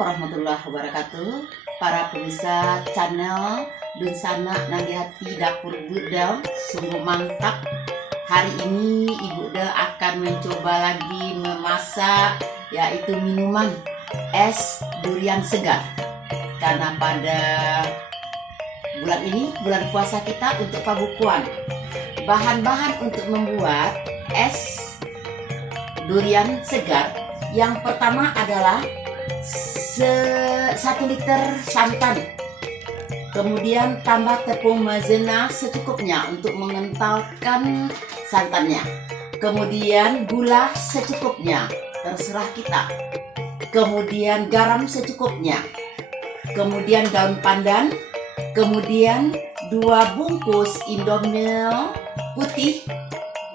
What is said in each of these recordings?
warahmatullahi wabarakatuh. Para pemirsa channel Dunsana Nagihati Dapur Budal, sungguh mantap. Hari ini Ibu De akan mencoba lagi memasak yaitu minuman es durian segar. Karena pada bulan ini bulan puasa kita untuk pabukuan. Bahan-bahan untuk membuat es durian segar, yang pertama adalah 1 liter santan, kemudian tambah tepung maizena secukupnya untuk mengentalkan santannya, kemudian gula secukupnya, terserah kita, kemudian garam secukupnya, kemudian daun pandan, kemudian 2 bungkus Indomil putih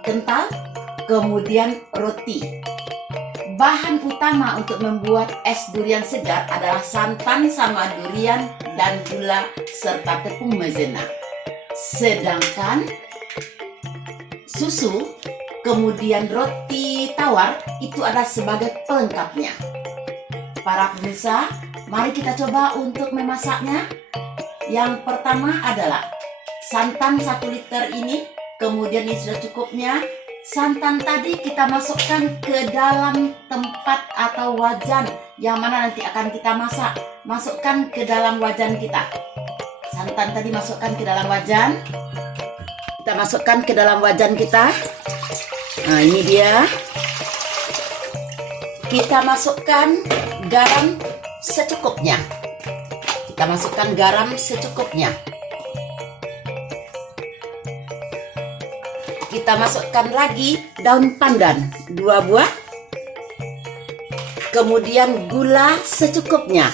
kental, kemudian roti. Bahan utama untuk membuat es durian segar adalah santan sama durian dan gula serta tepung maizena. Sedangkan susu, kemudian roti tawar itu adalah sebagai pelengkapnya. Para pemirsa, mari kita coba untuk memasaknya. Yang pertama adalah santan 1 liter ini, kemudian ini sudah cukupnya. Santan tadi kita masukkan ke dalam tempat atau wajan yang mana nanti akan kita masak. Masukkan ke dalam wajan kita. Santan tadi masukkan ke dalam wajan. Kita masukkan ke dalam wajan kita. Nah, ini dia. Kita masukkan garam secukupnya. Kita masukkan garam secukupnya. Kita masukkan lagi daun pandan 2 buah, kemudian gula secukupnya.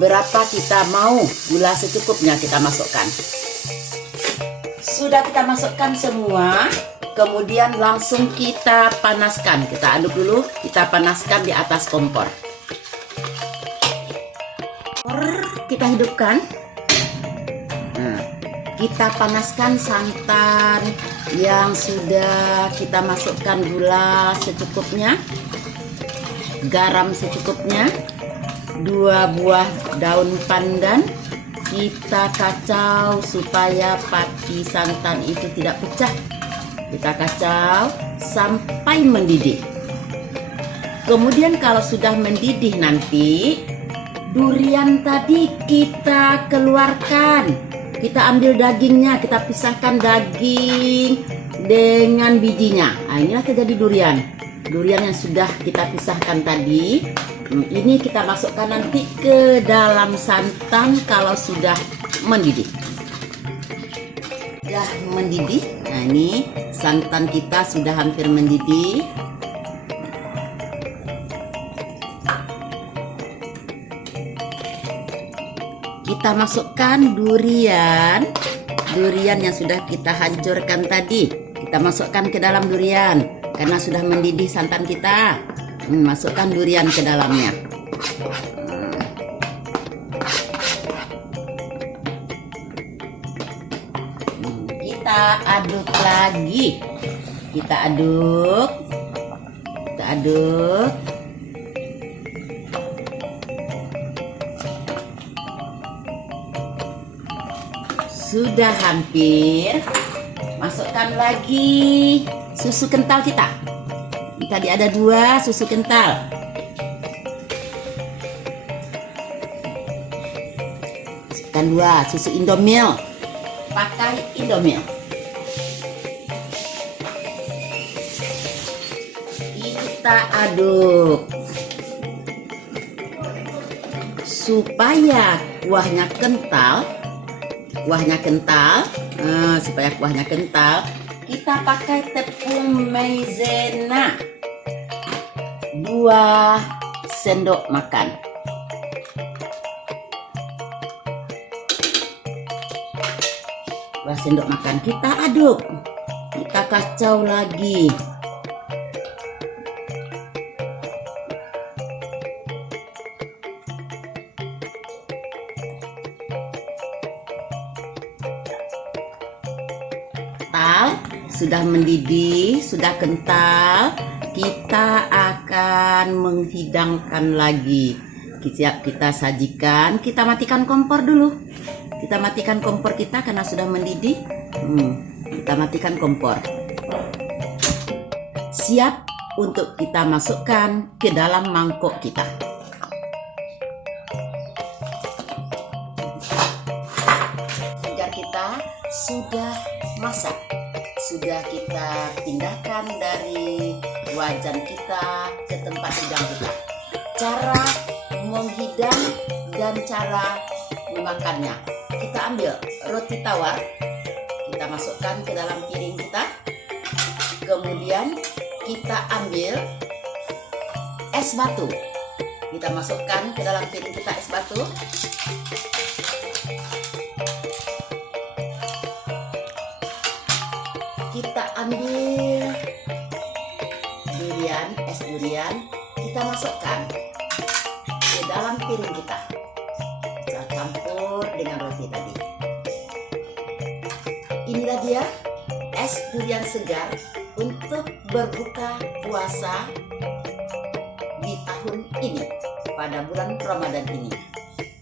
Berapa kita mau gula secukupnya kita masukkan. Sudah kita masukkan semua, kemudian langsung kita panaskan. Kita aduk dulu, kita panaskan di atas kompor. Kita hidupkan. Nah, kita panaskan santan yang sudah kita masukkan gula secukupnya, garam secukupnya, 2 buah daun pandan. Kita kacau supaya pati santan itu tidak pecah. Kita kacau sampai mendidih. Kemudian kalau sudah mendidih nanti, durian tadi kita keluarkan. Kita ambil dagingnya, kita pisahkan daging dengan bijinya. Nah, inilah terjadi durian. Durian yang sudah kita pisahkan tadi. Ini kita masukkan nanti ke dalam santan kalau sudah mendidih. Sudah mendidih. Nah, ini santan kita sudah hampir mendidih. Kita masukkan durian yang sudah kita hancurkan tadi. Kita masukkan ke dalam durian karena sudah mendidih santan kita. Masukkan durian ke dalamnya. Kita aduk lagi. Kita aduk. Kita aduk. Sudah hampir. Masukkan lagi susu kental kita. Tadi ada 2 susu kental. Masukkan 2 susu Indomil. Pakai Indomil. Kita aduk supaya kuahnya kental. Supaya kuahnya kental, kita pakai tepung maizena 2 sendok makan. Kita aduk, kita kacau lagi. Sudah mendidih, sudah kental, kita akan menghidangkan lagi. Siap kita sajikan. Kita matikan kompor dulu. Kita matikan kompor kita karena sudah mendidih. Kita matikan kompor. Siap untuk kita masukkan ke dalam mangkok kita. Agar kita sudah masak, sudah kita pindahkan dari wajan kita ke tempat hidang kita. Cara menghidang dan cara memakannya. Kita ambil roti tawar, kita masukkan ke dalam piring kita. Kemudian kita ambil es batu, kita masukkan ke dalam piring kita es batu. Kita ambil durian, es durian, kita masukkan ke dalam piring kita. Kita campur dengan roti tadi. Inilah dia es durian segar untuk berbuka puasa di tahun ini, pada bulan Ramadan ini.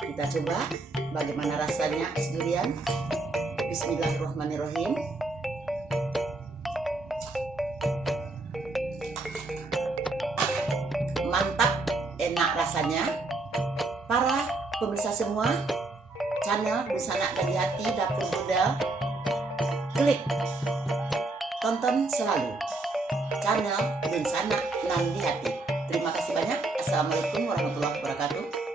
Kita coba bagaimana rasanya es durian. Bismillahirrahmanirrahim. Mantap, enak rasanya. Para pemirsa semua, channel Busana dan Hati Dapur Bunda, klik tonton selalu channel Busana dan Hati. Terima kasih banyak. Assalamualaikum warahmatullahi wabarakatuh.